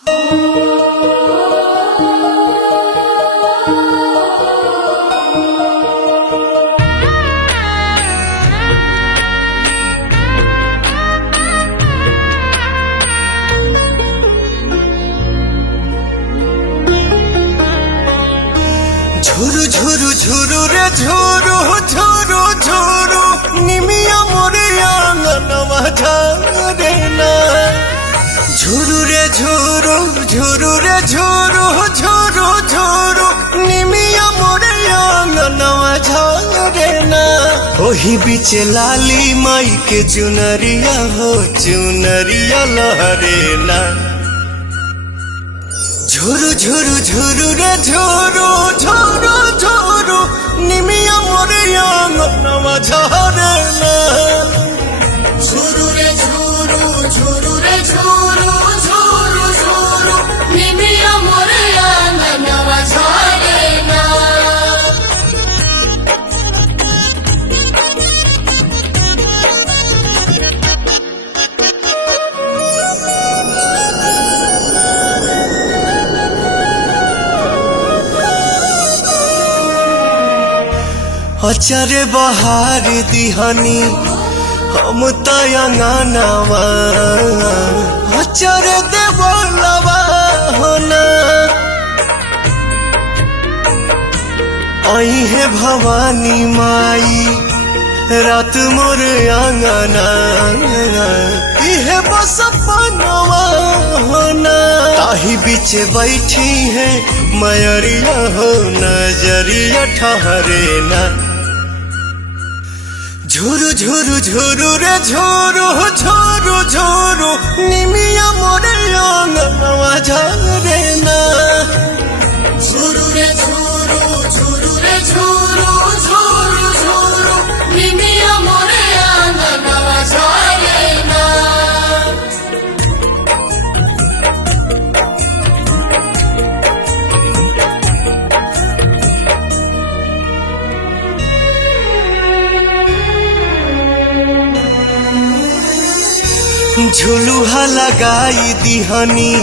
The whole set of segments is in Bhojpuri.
ঝুরু ঝুরু ঝুরু রে ঝুরু ঝুরু ঝুরু নিমিয়া মোরে আঙ্গনवा ঝরে না। ঝুরু রে ঝুরু ঝুরু রে ঝুরু ঝুরু ঝুরু নিমিয়া মোরে আঙ্গনवा ঝরে না। ओही बीच लाली माई के चुनरिया हो चुनरिया लहरे ना। झुरु झुरु झुरु रे झुरु झुरु झुरु निमिया मोरे आंगनवा झरे ना। झुरु रे झुरु झुरु रे झुरु झुरु झुरु निमिया मोरे आंगनवा झरे ना। अचरे बहार दिहनी हम तयंगनवा अचरे देवलवा होना। आई है भवानी माई रात मोर आंगना इहे बस पनवा होना। ताही बीच बैठी है मयरिया हो नजरिया ठहरे ना। झुरु झुरु झुरु रे झुरु झुरु झुरु निमिया मोरे आंगनवा झरे ना। झुरु रे झुरु झुरु रे झुरु झुरु झुरु निमिया मोरे आंगनवा झरे ना। झुलुहा लगाई दिहनी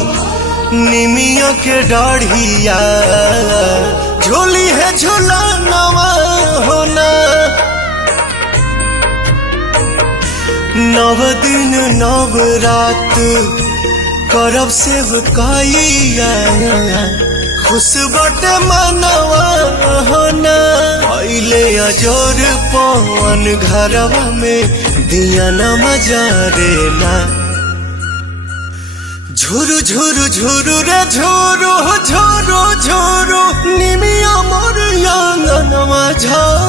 निमिया के डाढ़िया झोली है झुलनवा होना। नव दिन नव रात करब सेवकाइया खुश बटे मनवा होना। पहले अजोर पवन घरवा में दिया न मजारे ना। झुरु झुरु झुरु रे झुरु झुरु झुरु निमिया मोर आंगनवा झरे।